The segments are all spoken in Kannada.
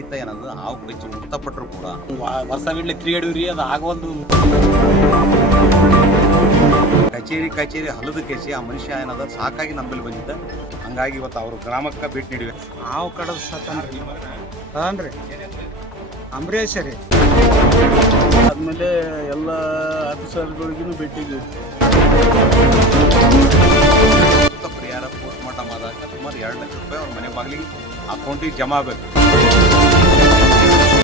ರೈತ ಏನಂದ್ರೆ ಹಾವು ಕಚ್ಚಿ ಮೃತಪಟ್ಟರು ಕೂಡ ವರ್ಷವಿಡ್ಲಿ ತಿರುಗಾಡಿವ್ರಿ ಅದು ಆಗೊಂದು ಕಚೇರಿ ಹಲದ ಕೇಸಿ ಆ ಮನುಷ್ಯ ಏನದ ಸಾಕಾಗಿ ನಮ್ಮಲ್ಲಿ ಬಂದಿದ್ದ. ಹಂಗಾಗಿ ಇವತ್ತು ಅವ್ರ ಗ್ರಾಮಕ್ಕೆ ಭೇಟಿ ನೀಡಿವೆ. ಹಾವು ಕಡದ ಸತ್ತನ್ರಿ ಅದನ್ರಿ ಅಂಬರೀಷ್ ರೀ. ಆದ್ಮೇಲೆ ಎಲ್ಲ ಆಫೀಸರ್ಗಳಿಗೂ ಭೇಟಿಗೆ ಪರಿಹಾರ ಪೋಸ್ಟ್ ಮಾರ್ಟಮ್ ಆದಾಗ ಸುಮಾರು 2 ಲಕ್ಷ ರೂಪಾಯಿ ಅವ್ರ ಮನೆ ಬಾಗಿಲಿಗೆ ಅಕೌಂಟಿಗೆ ಜಮಾ ಆಗಬೇಕು.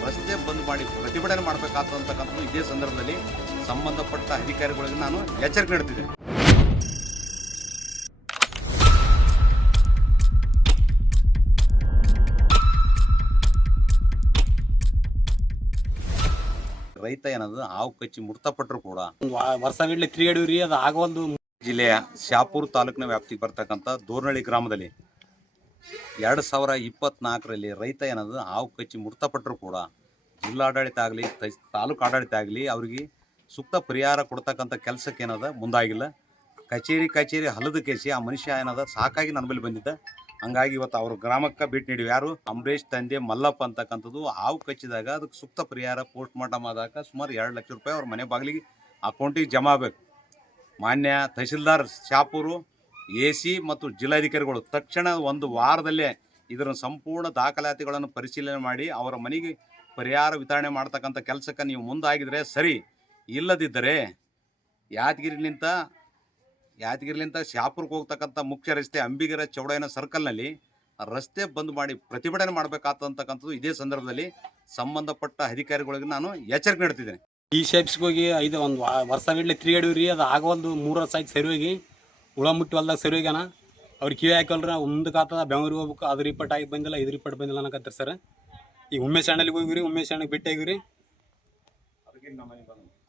ರಸ್ತೆ ಬಂದ್ ಮಾಡಿ ಪ್ರತಿಭಟನೆ ಮಾಡಬೇಕಾದಂತಕ್ಕಂಥದ್ದು ಇದೇ ಸಂದರ್ಭದಲ್ಲಿ ಸಂಬಂಧಪಟ್ಟ ಅಧಿಕಾರಿಗಳಿಗೆ ನಾನು ಎಚ್ಚರಿಕೆ ನೀಡುತ್ತಿದ್ದೇನೆ. ರೈತ ಏನದು ಹಾವು ಕಚ್ಚಿ ಮೃತಪಟ್ಟರು ಕೂಡ ವರ್ಷವಿಡ್ಲಿ ತಿರುಗಾಡಿವ್ರಿ ಅದು ಆಗೊಂದು ಜಿಲ್ಲೆಯ ಶಾಪುರ್ ತಾಲೂಕಿನ ವ್ಯಾಪ್ತಿಗೆ ಬರ್ತಕ್ಕಂಥ ದೋರ್ನಳ್ಳಿ ಗ್ರಾಮದಲ್ಲಿ 2024ರಲ್ಲಿ ರೈತ ಏನದು ಹಾವು ಕಚ್ಚಿ ಮೃತಪಟ್ಟರು ಕೂಡ ಜಿಲ್ಲಾಡಳಿತ ಆಗಲಿ ತಾಲೂಕು ಆಡಳಿತ ಆಗಲಿ ಅವ್ರಿಗೆ ಸೂಕ್ತ ಪರಿಹಾರ ಕೊಡ್ತಕ್ಕಂಥ ಕೆಲಸಕ್ಕೆ ಏನದ ಮುಂದಾಗಿಲ್ಲ. ಕಚೇರಿ ಹಲದ ಕೇಸಿ ಆ ಮನುಷ್ಯ ಏನದ ಸಾಕಾಗಿ ನನ್ನ ಬಳಿ ಬಂದಿದ್ದ. ಹಂಗಾಗಿ ಇವತ್ತು ಅವ್ರ ಗ್ರಾಮಕ್ಕೆ ಭೇಟಿ ನೀಡಿವಿ. ಯಾರು ಅಂಬರೀಷ್ ತಂದೆ ಮಲ್ಲಪ್ಪ ಅಂತಕ್ಕಂಥದ್ದು ಹಾವು ಕಚ್ಚಿದಾಗ ಅದಕ್ಕೆ ಸೂಕ್ತ ಪರಿಹಾರ ಪೋಸ್ಟ್ ಮಾರ್ಟಮ್ ಆದಾಗ ಸುಮಾರು 2 ಲಕ್ಷ ರೂಪಾಯಿ ಅವ್ರ ಮನೆ ಬಾಗಿಲಿಗೆ ಅಕೌಂಟಿಗೆ ಜಮಾ ಆಗಬೇಕು. ಮಾನ್ಯ ತಹಸೀಲ್ದಾರ್ ಶಾಪೂರು AC ಮತ್ತು ಜಿಲ್ಲಾಧಿಕಾರಿಗಳು ತಕ್ಷಣ 1 ವಾರದಲ್ಲೇ ಇದರ ಸಂಪೂರ್ಣ ದಾಖಲಾತಿಗಳನ್ನು ಪರಿಶೀಲನೆ ಮಾಡಿ ಅವರ ಮನೆಗೆ ಪರಿಹಾರ ವಿತರಣೆ ಮಾಡ್ತಕ್ಕಂಥ ಕೆಲಸಕ್ಕೆ ನೀವು ಮುಂದಾಗಿದ್ರೆ ಸರಿ. ಇಲ್ಲದಿದ್ದರೆ ಯಾದಗಿರಿಲಿಂದ ಶಾಪುರ್ಗೆ ಹೋಗ್ತಕ್ಕಂಥ ಮುಖ್ಯ ರಸ್ತೆ ಅಂಬಿಗರ ಚೌಡಯ್ಯನ ಸರ್ಕಲ್ನಲ್ಲಿ ರಸ್ತೆ ಬಂದ್ ಮಾಡಿ ಪ್ರತಿಭಟನೆ ಮಾಡಬೇಕಾದಂತಕ್ಕಂಥದ್ದು ಇದೇ ಸಂದರ್ಭದಲ್ಲಿ ಸಂಬಂಧಪಟ್ಟ ಅಧಿಕಾರಿಗಳಿಗೆ ನಾನು ಎಚ್ಚರಿಕೆ ನೀಡ್ತಿದ್ದೇನೆ. DCFಗೆ ಹೋಗಿ ಒಂದು ವರ್ಷವಿಡ್ಲಿ ತಿರುಗಾಡಿವ್ರಿ ಅದು ಆಗೊಂದು 3 ವರ್ಷ ಆಯ್ತು ಸರಿ ಹೋಗಿ ಹುಳ ಮುಟ್ಟಿ ಹೊಲ್ದಾಗ ಸರಿ ಹೋಗ್ಯಾನ. ಅವ್ರಿಗೆ ಕಿವಿ ಹಾಕಲ್ರ ಮುಂದಕ್ಕೆ ಆತದ ಬೆಂಗಳೂರಿಗೆ ಹೋಗ್ಬೇಕು, ಅದು ರಿಪೋರ್ಟ್ ಆಗಿ ಬಂದಿಲ್ಲ ಇದು ರಿಪೋರ್ಟ್ ಬಂದಿಲ್ಲ ಅನ್ನಕತ್ತಾರೆ ಸರ್. ಈಗ ಉಮೇಶ್ ಅಣ್ಣಲಿಗೆ ಹೋಗಿವ್ರಿ, ಉಮೇಶ್ ಅಣ್ಣಗೆ ಭೇಟಿ ಆಗಿವ್ರಿ.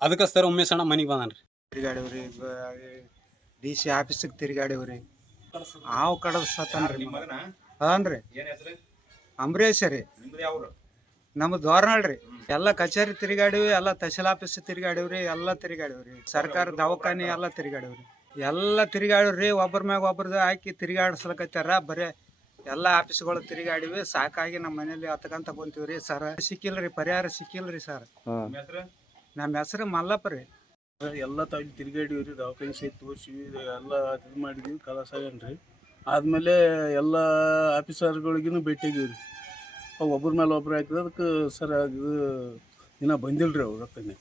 ಅದಕ್ಕೆ ಸರ್ ಉಮೇಶ್ ಅಣ್ಣ ಮನೆಗೆ ಬಂದನ್ರಿ. ತಿರುಗಾಡಿವ್ರಿ DC ಆಫೀಸಿಗೆ ತಿರುಗಾಡಿವ್ರಿ. ಹಾವು ಕಡದ ಸತ್ತನ್ರಿ ಅದನ್ರಿ ಅಂಬರೀಷ್ ರೀ. ನಮ್ದು ದೋರ್ನಳ್ರಿ. ಎಲ್ಲ ಕಚೇರಿ ತಿರುಗಾಡಿವಿ, ಎಲ್ಲ ತಹಸೀಲ್ ಆಫೀಸ್ ತಿರುಗಾಡಿವ್ರಿ, ಎಲ್ಲ ತಿರುಗಾಡಿವ್ರಿ. ಸರ್ಕಾರ ದವಾಖಾನೆ ಎಲ್ಲ ತಿರುಗಾಡಿವ್ರಿ. ಒಬ್ಬರ ಮ್ಯಾಗ ಒಬ್ರದ್ದು ಹಾಕಿ ತಿರುಗಾಡಿಸ್ಲಕತ್ತಾರ. ಬರೇ ಎಲ್ಲ ಆಫೀಸ್ಗಳು ತಿರುಗಾಡಿವಿ. ಸಾಕಾಗಿ ನಮ್ಮ ಮನೇಲಿ ಹತ್ಕಂತ ಕುಂತೀವ್ರಿ ಸರ್. ಸಿಕ್ಕಿಲ್ರಿ, ಪರಿಹಾರ ಸಿಕ್ಕಿಲ್ರಿ ಸರ್. ನಮ್ಮ ಹೆಸರು ಮಲ್ಲಪ್ಪ ರೀ. ಎಲ್ಲ ತಾವು ತಿರುಗಾಡಿವ್ರಿ, ದವಾಖಾನೆ ಸಹಿತ ತೋರಿಸಿವಿ, ಎಲ್ಲ ಇದು ಮಾಡಿದ್ವಿ, ಕಲಾಸ ಏನ್ರಿ. ಆದಮೇಲೆ ಎಲ್ಲ ಆಫೀಸರ್ಗಳಿಗೂ ಭೇಟಿಯಾಗಿವ್ರಿ. ಒಬ್ಬರ ಮೇಲೆ ಒಬ್ರು ಹಾಕಿದ್ರೆ ಅದಕ್ಕೆ ಸರ್ ಅದು ದಿನ ಬಂದಿಲ್ಲ ರೀ ಅವ್ರು ರೊಕ್ಕನೇ.